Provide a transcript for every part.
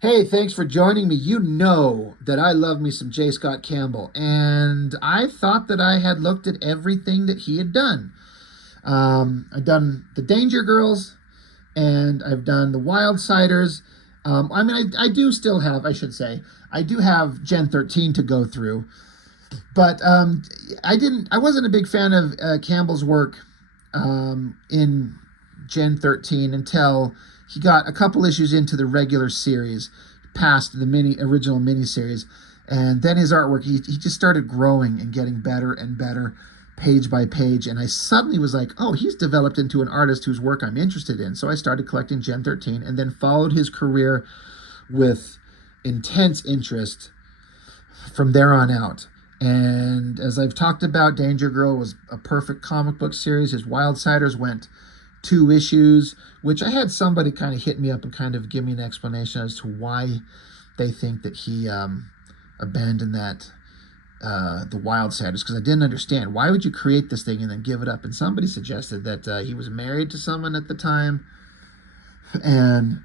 Hey, thanks for joining me. You know that I love me some J. Scott Campbell, and I thought that I had looked at everything that he had done. I've done the Danger Girls, and I've done the Wildsiders. I do still have, I should say, I do have Gen 13 to go through, but I wasn't a big fan of Campbell's work in Gen 13 until he got a couple issues into the regular series, past the original mini series, and then his artwork he just started growing and getting better and better page by page, and I suddenly was like, oh, he's developed into an artist whose work I'm interested in. So I started collecting Gen 13 and then followed his career with intense interest from there on out. And as I've talked about, Danger Girl was a perfect comic book series. His Wildsiders went two issues, which I had somebody kind of hit me up and kind of give me an explanation as to why they think that he abandoned that the Wildsiders, because I didn't understand why would you create this thing and then give it up. And somebody suggested that he was married to someone at the time, and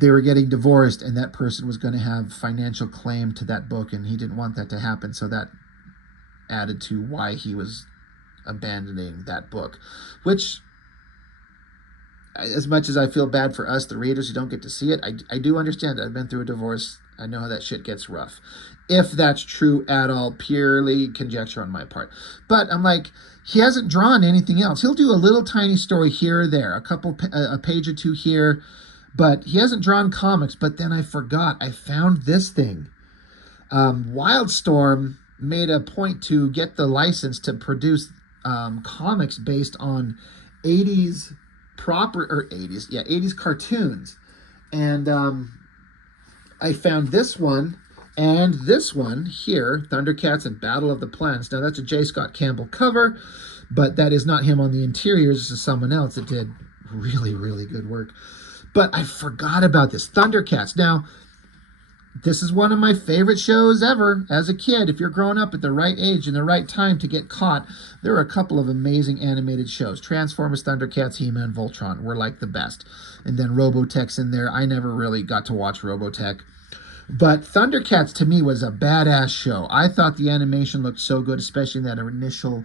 they were getting divorced, and that person was going to have financial claim to that book, and he didn't want that to happen. So that added to why he was abandoning that book, which, as much as I feel bad for us, the readers who don't get to see it, I do understand it. I've been through a divorce. I know how that shit gets rough. If that's true at all, purely conjecture on my part. But I'm like, he hasn't drawn anything else. He'll do a little tiny story here or there, a page or two here, but he hasn't drawn comics. But then I forgot, I found this thing. Wildstorm made a point to get the license to produce comics based on 80s 80s cartoons, and I found this one and this one here, Thundercats and Battle of the Planets. Now that's a J. Scott Campbell cover, but that is not him on the interiors. This is someone else that did really, really good work. But I forgot about this Thundercats. Now, this is one of my favorite shows ever as a kid. If you're growing up at the right age and the right time to get caught, there are a couple of amazing animated shows. Transformers, Thundercats, He-Man, Voltron were like the best. And then Robotech's in there. I never really got to watch Robotech. But Thundercats to me was a badass show. I thought the animation looked so good, especially in that initial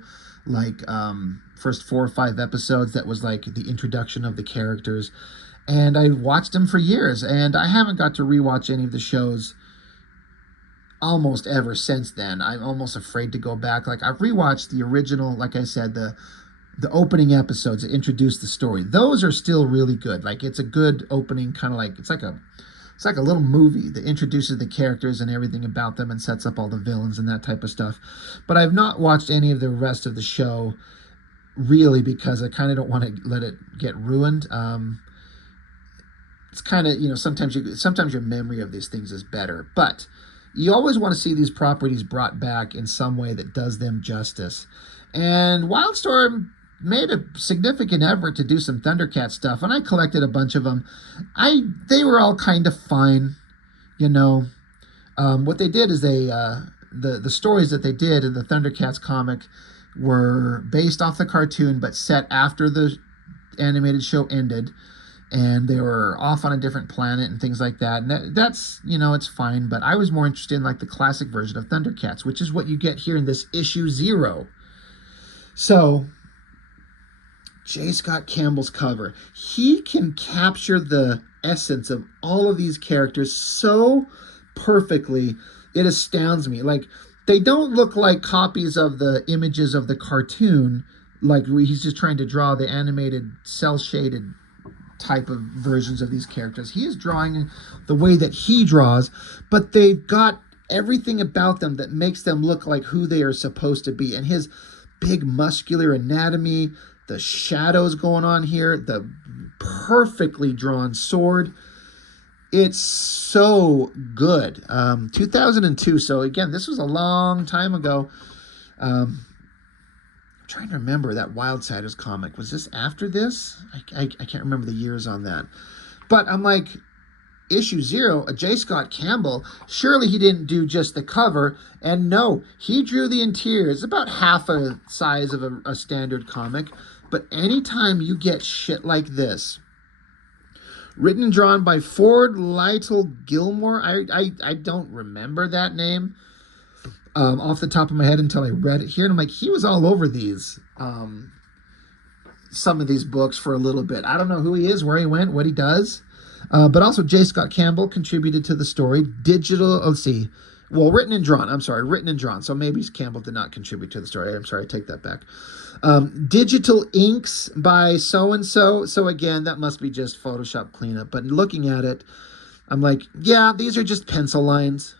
first 4 or 5 episodes that was like the introduction of the characters. And I watched them for years, and I haven't got to rewatch any of the shows almost ever since then. I'm almost afraid to go back. Like, I've rewatched the original, like I said, the opening episodes that introduced the story. Those are still really good. Like, it's a good opening, kind of like it's like a little movie that introduces the characters and everything about them and sets up all the villains and that type of stuff. But I've not watched any of the rest of the show really because I kind of don't want to let it get ruined. It's kind of, sometimes your memory of these things is better, but you always want to see these properties brought back in some way that does them justice. And Wildstorm made a significant effort to do some Thundercat stuff, and I collected a bunch of them. They were all kind of fine, What they did is the stories that they did in the Thundercats comic were based off the cartoon, but set after the animated show ended, and they were off on a different planet and things like that. And that's, it's fine. But I was more interested in like the classic version of Thundercats, which is what you get here in this issue 0. So J. Scott Campbell's cover, he can capture the essence of all of these characters so perfectly. It astounds me. Like, they don't look like copies of the images of the cartoon, like he's just trying to draw the animated cel-shaded type of versions of these characters. He is drawing the way that he draws, but they've got everything about them that makes them look like who they are supposed to be. And his big muscular anatomy, the shadows going on here, the perfectly drawn sword. It's so good. 2002. So again, this was a long time ago. Trying to remember that Wildsiders comic. Was this after this? I can't remember the years on that. But I'm like, issue 0, a J. Scott Campbell, surely he didn't do just the cover. And no, he drew the interior. It's about half a size of a standard comic. But anytime you get shit like this, Written and drawn by Ford Lytle Gilmore. I don't remember that name off the top of my head until I read it here. And I'm like, he was all over these, some of these books for a little bit. I don't know who he is, where he went, what he does. But also J. Scott Campbell contributed to the story. Let's see. Well, written and drawn. I'm sorry, written and drawn. So maybe Campbell did not contribute to the story. I'm sorry, I take that back. Digital inks by so-and-so. So again, that must be just Photoshop cleanup. But looking at it, I'm like, yeah, these are just pencil lines.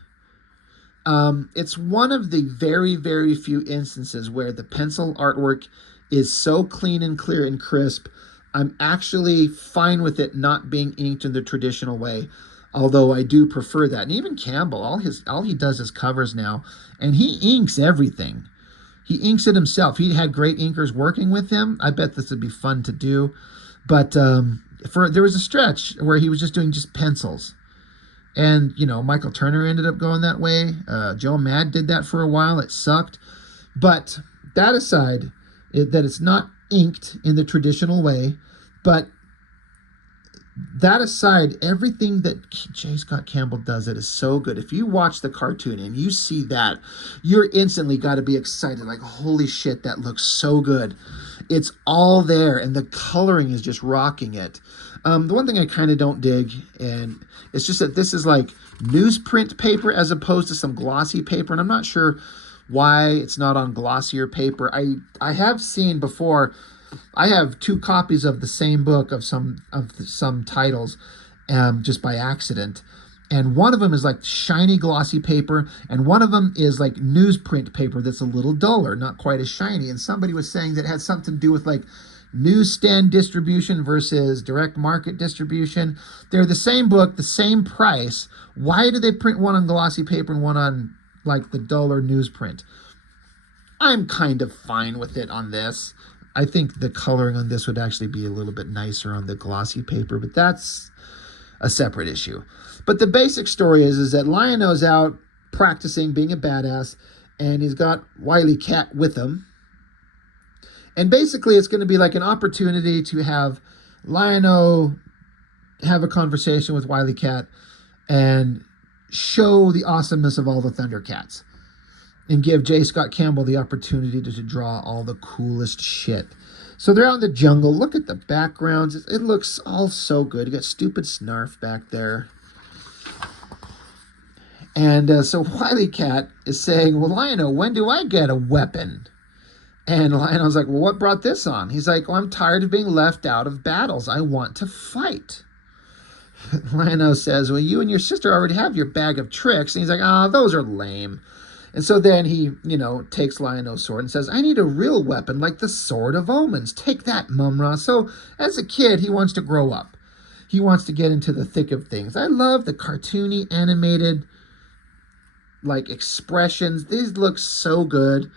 It's one of the very, very few instances where the pencil artwork is so clean and clear and crisp. I'm actually fine with it not being inked in the traditional way, although I do prefer that. And even Campbell, all he does is covers now, and he inks everything. He inks it himself. He had great inkers working with him. I bet this would be fun to do. But there was a stretch where he was just doing just pencils. And, you know, Michael Turner ended up going that way. Joe Mad did that for a while. It sucked. But that aside, that it's not inked in the traditional way, but that aside, everything that J. Scott Campbell does, it is so good. If you watch the cartoon and you see that, you're instantly got to be excited. Like, holy shit, that looks so good. It's all there, and the coloring is just rocking it. The one thing I kind of don't dig, and it's just that this is like newsprint paper as opposed to some glossy paper, and I'm not sure why it's not on glossier paper. I have seen before. I have 2 copies of the same book of some titles, just by accident, and one of them is like shiny glossy paper, and one of them is like newsprint paper that's a little duller, not quite as shiny. And somebody was saying that it had something to do with like newsstand distribution versus direct market distribution. They're the same book, the same price. Why do they print one on glossy paper and one on like the duller newsprint? I'm kind of fine with it on this. I think the coloring on this would actually be a little bit nicer on the glossy paper, but that's a separate issue. But the basic story is that Lion-O's out practicing being a badass, and he's got Wile E. Cat with him. And basically, it's going to be like an opportunity to have Lion-O have a conversation with Wile E. Cat and show the awesomeness of all the Thundercats, and give J. Scott Campbell the opportunity to draw all the coolest shit. So they're out in the jungle. Look at the backgrounds. It looks all so good. You got stupid Snarf back there. And so Wile E. Cat is saying, well, Lion-O, when do I get a weapon? And Lion-O's like, well, what brought this on? He's like, well, I'm tired of being left out of battles. I want to fight. Lion-O says, well, you and your sister already have your bag of tricks. And he's like, those are lame. And so then he, takes Lion-O's sword and says, I need a real weapon like the Sword of Omens. Take that, Mum-Ra. So as a kid, he wants to grow up. He wants to get into the thick of things. I love the cartoony, animated, like, expressions. These look so good.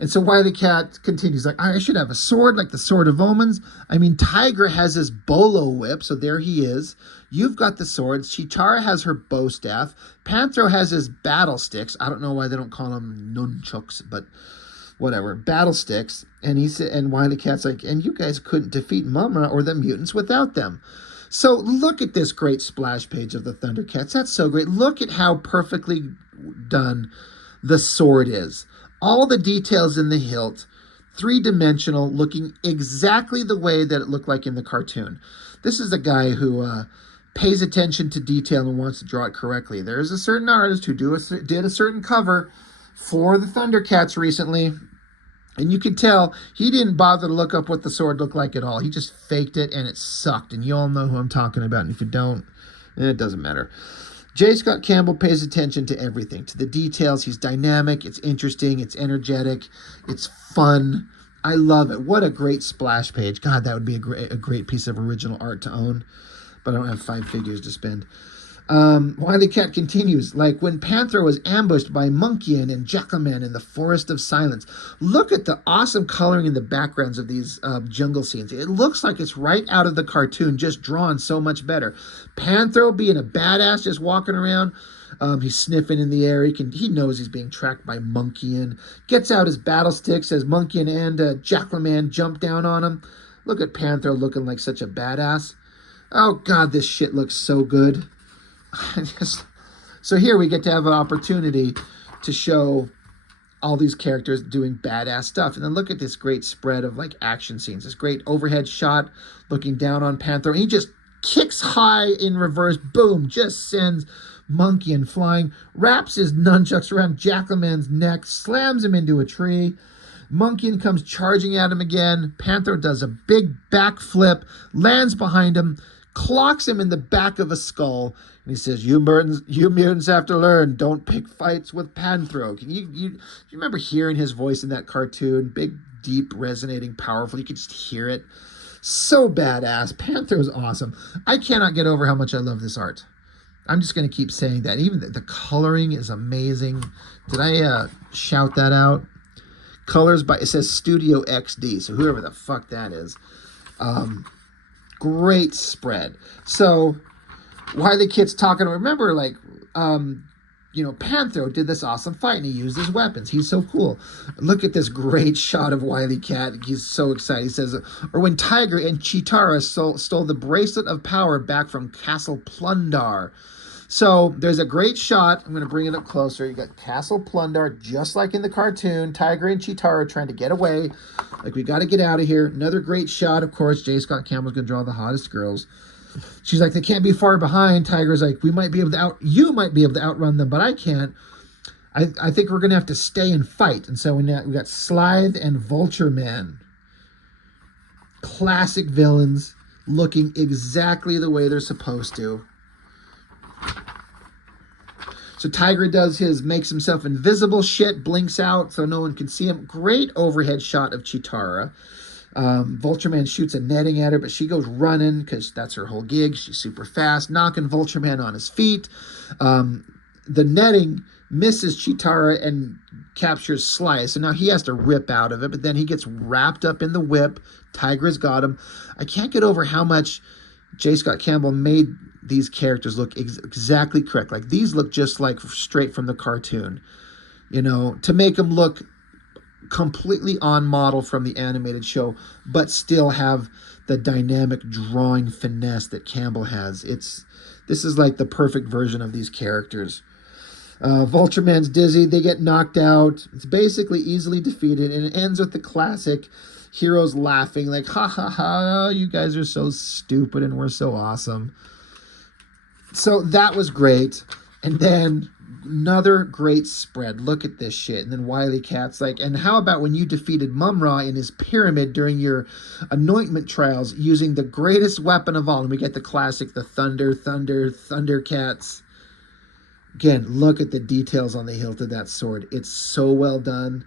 And so Wile E. Cat continues, like, I should have a sword like the Sword of Omens. I mean, Tiger has his bolo whip, so there he is. You've got the swords. Chitara has her bow staff. Panthro has his battle sticks. I don't know why they don't call them nunchucks, but whatever. Battle sticks. And Wile E. Cat's like, and you guys couldn't defeat Mum-Ra or the mutants without them. So look at this great splash page of the Thundercats. That's so great. Look at how perfectly done the sword is. All the details in the hilt, 3-dimensional, looking exactly the way that it looked like in the cartoon. This is a guy who pays attention to detail and wants to draw it correctly. There is a certain artist who did a certain cover for the Thundercats recently, and you could tell he didn't bother to look up what the sword looked like at all. He just faked it, and it sucked, and you all know who I'm talking about, and if you don't, it doesn't matter. J. Scott Campbell pays attention to everything, to the details. He's dynamic, it's interesting, it's energetic, it's fun. I love it. What a great splash page. God, that would be a great piece of original art to own, but I don't have 5 figures to spend. Wile E. Cat continues, like when Panther was ambushed by Monkeyan and Jackalman in the Forest of Silence. Look at the awesome coloring in the backgrounds of these jungle scenes. It looks like it's right out of the cartoon, just drawn so much better. Panther being a badass, just walking around. He's sniffing in the air. He knows he's being tracked by Monkeyan. Gets out his battle sticks as Monkeyan and Jackalman jump down on him. Look at Panther looking like such a badass. Oh, God, this shit looks so good. So here we get to have an opportunity to show all these characters doing badass stuff. And then look at this great spread of like action scenes. This great overhead shot looking down on Panther. And he just kicks high in reverse. Boom. Just sends Monkey and flying. Wraps his nunchucks around Jackalman's neck. Slams him into a tree. Monkey comes charging at him again. Panther does a big backflip. Lands behind him. Clocks him in the back of a skull. And he says, you mutants have to learn. Don't pick fights with Panthro. You remember hearing his voice in that cartoon? Big, deep, resonating, powerful. You could just hear it. So badass. Panther is awesome. I cannot get over how much I love this art. I'm just going to keep saying that. Even the coloring is amazing. Did I shout that out? Colors by, it says Studio XD. So whoever the fuck that is. Great spread. So Wily Kit's talking. Remember, like, Panther did this awesome fight and he used his weapons. He's so cool. Look at this great shot of Wily Cat. He's so excited. He says, or when Tiger and Chitara stole the bracelet of power back from Castle Plundar. So there's a great shot. I'm going to bring it up closer. You got Castle Plundar, just like in the cartoon. Tiger and Chitara trying to get away. Like, we got to get out of here. Another great shot. Of course, J. Scott Campbell's going to draw the hottest girls. She's like, they can't be far behind. Tiger's like, you might be able to outrun them, but I can't. I think we're going to have to stay and fight. And so we got Slithe and Vulture Man. Classic villains looking exactly the way they're supposed to. So Tiger makes himself invisible shit, blinks out so no one can see him. Great overhead shot of Chitara. Vulture Man shoots a netting at her, but she goes running because that's her whole gig. She's super fast, knocking Vulture Man on his feet. The netting misses Chitara and captures Slice. So now he has to rip out of it, but then he gets wrapped up in the whip. Tiger's got him. I can't get over how much J. Scott Campbell made these characters look exactly correct. Like, these look just like straight from the cartoon. To make them look completely on model from the animated show, but still have the dynamic drawing finesse that Campbell has. This is like the perfect version of these characters. Vulture Man's dizzy. They get knocked out. It's basically easily defeated, and it ends with the classic heroes laughing like, ha ha ha, you guys are so stupid and we're so awesome. So that was great. And then another great spread. Look at this shit. And then Wily Cat's like, and how about when you defeated Mum-Ra in his pyramid during your anointment trials using the greatest weapon of all? And we get the classic, the Thundercats. Again, look at the details on the hilt of that sword. It's so well done.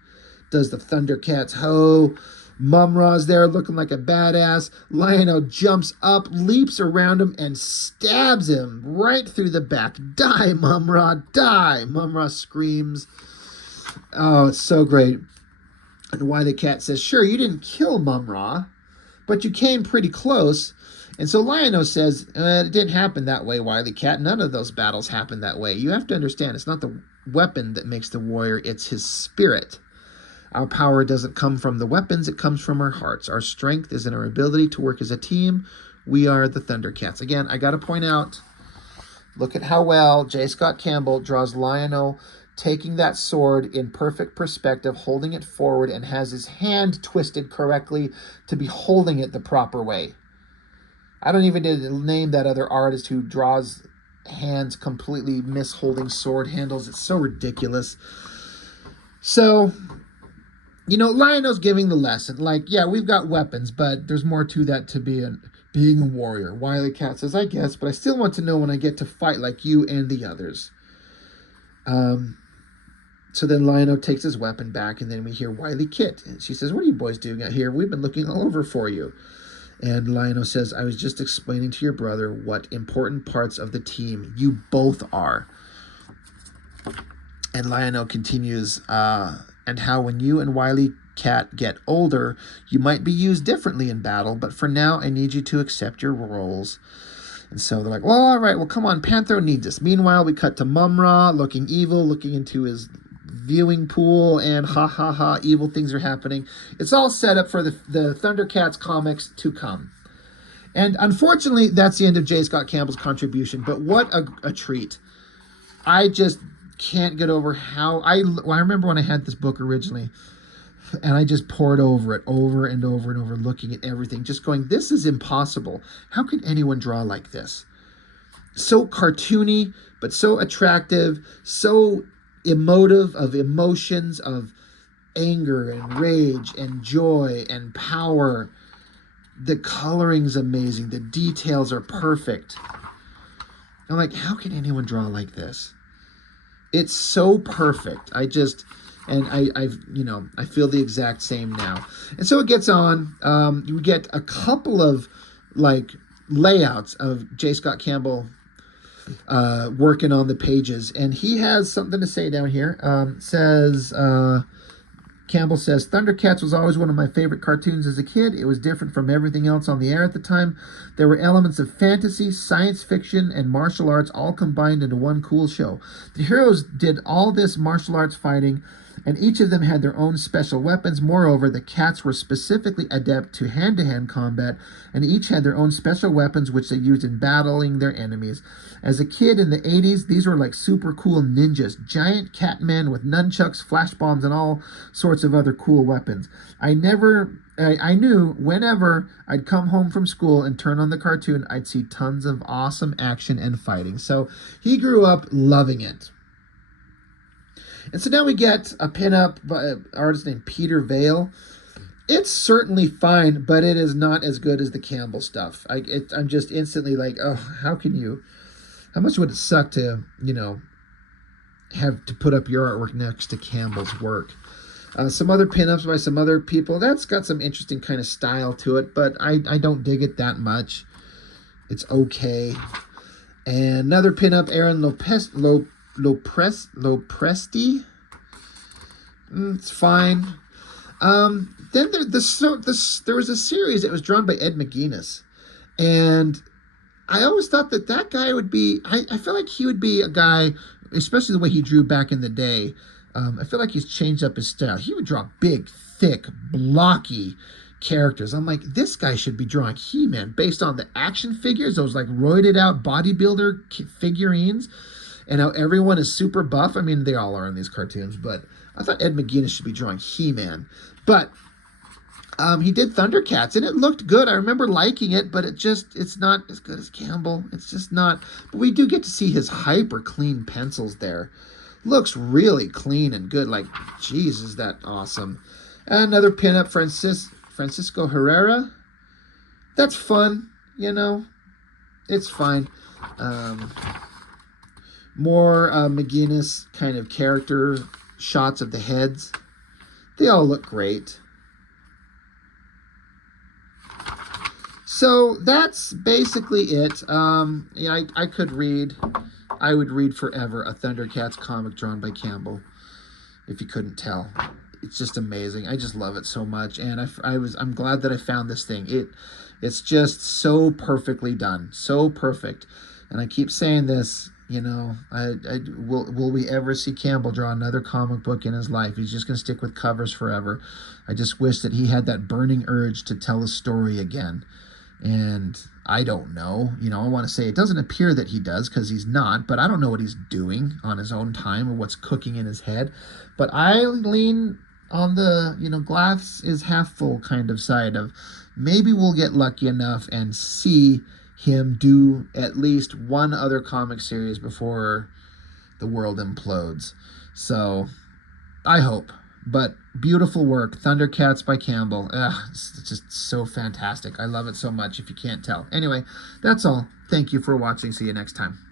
Does the Thundercats ho. Mum-Ra's there looking like a badass. Lion-O jumps up, leaps around him, and stabs him right through the back. Die, Mum-Ra, die! Mum-Ra screams. Oh, it's so great. And Wily Cat says, sure, you didn't kill Mum-Ra, but you came pretty close. And so Lion-O says, it didn't happen that way, Wily Cat. None of those battles happened that way. You have to understand, it's not the weapon that makes the warrior, it's his spirit. Our power doesn't come from the weapons, it comes from our hearts. Our strength is in our ability to work as a team. We are the Thundercats. Again, I got to point out, look at how well J. Scott Campbell draws Lion-O taking that sword in perfect perspective, holding it forward, and has his hand twisted correctly to be holding it the proper way. I don't even need to name that other artist who draws hands completely misholding sword handles. It's so ridiculous. So, Lion-O's giving the lesson. Like, yeah, we've got weapons, but there's more to that to being a warrior. Wily Cat says, I guess, but I still want to know when I get to fight like you and the others. So then Lion-O takes his weapon back, and then we hear Wily Kit. And she says, what are you boys doing out here? We've been looking all over for you. And Lion-O says, I was just explaining to your brother what important parts of the team you both are. And Lion-O continues, and how when you and Wily Cat get older, you might be used differently in battle, but for now, I need you to accept your roles. And so they're like, well, all right, well, come on, Panthro needs us. Meanwhile, we cut to Mum-Ra, looking evil, looking into his viewing pool, and ha ha ha, evil things are happening. It's all set up for the Thundercats comics to come. And unfortunately, that's the end of J. Scott Campbell's contribution. But what a treat. I just can't get over how I remember when I had this book originally, and I just pored over it over and over and over, looking at everything, just going, this is impossible. How could anyone draw like this? So cartoony, but so attractive, so emotive, of emotions, of anger and rage and joy and power. The coloring's amazing. The details are perfect. I'm like, how can anyone draw like this? It's so perfect. I feel the exact same now. And so it gets on. You get a couple of like layouts of J. Scott Campbell working on the pages, and he has something to say down here. Campbell says, Thundercats was always one of my favorite cartoons as a kid. It was different from everything else on the air at the time. There were elements of fantasy, science fiction, and martial arts all combined into one cool show. The heroes did all this martial arts fighting, and each of them had their own special weapons. Moreover, the cats were specifically adept to hand-to-hand combat, and each had their own special weapons which they used in battling their enemies. As a kid in the 80s, these were like super cool ninjas, giant cat men with nunchucks, flash bombs, and all sorts of other cool weapons. I knew whenever I'd come home from school and turn on the cartoon, I'd see tons of awesome action and fighting. So he grew up loving it. And so now we get a pinup by an artist named Peter Vale. It's certainly fine, but it is not as good as the Campbell stuff. I'm just instantly like, oh, how much would it suck to, have to put up your artwork next to Campbell's work? Some other pinups by some other people. That's got some interesting kind of style to it, but I don't dig it that much. It's okay. And another pinup, Aaron Lopresti. It's fine. Then there was a series that was drawn by Ed McGuinness, and I always thought that guy would be. I feel like he would be a guy, especially the way he drew back in the day. I feel like he's changed up his style. He would draw big, thick, blocky characters. I'm like, this guy should be drawing He-Man based on the action figures, those like roided out bodybuilder figurines, and how everyone is super buff. I mean, they all are in these cartoons, but I thought Ed McGuinness should be drawing He-Man. But he did Thundercats, and it looked good. I remember liking it, but it's not as good as Campbell. It's just not. But we do get to see his hyper clean pencils there. Looks really clean and good. Like, geez, is that awesome. Another pinup, Francisco Herrera. That's fun, It's fine. More McGuinness kind of character shots of the heads. They all look great. So that's basically it. I would read forever a Thundercats comic drawn by Campbell, if you couldn't tell. It's just amazing. I just love it so much, and I'm glad that I found this thing. It's just so perfectly done, so perfect. And I keep saying this, will we ever see Campbell draw another comic book in his life? He's just going to stick with covers forever. I just wish that he had that burning urge to tell a story again. And I don't know. I want to say it doesn't appear that he does, because he's not, but I don't know what he's doing on his own time or what's cooking in his head. But I lean on the, glass is half full kind of side of maybe we'll get lucky enough and see him do at least one other comic series before the world implodes. So I hope. But beautiful work. Thundercats by Campbell. It's just so fantastic. I love it so much, if you can't tell. Anyway, that's all. Thank you for watching. See you next time.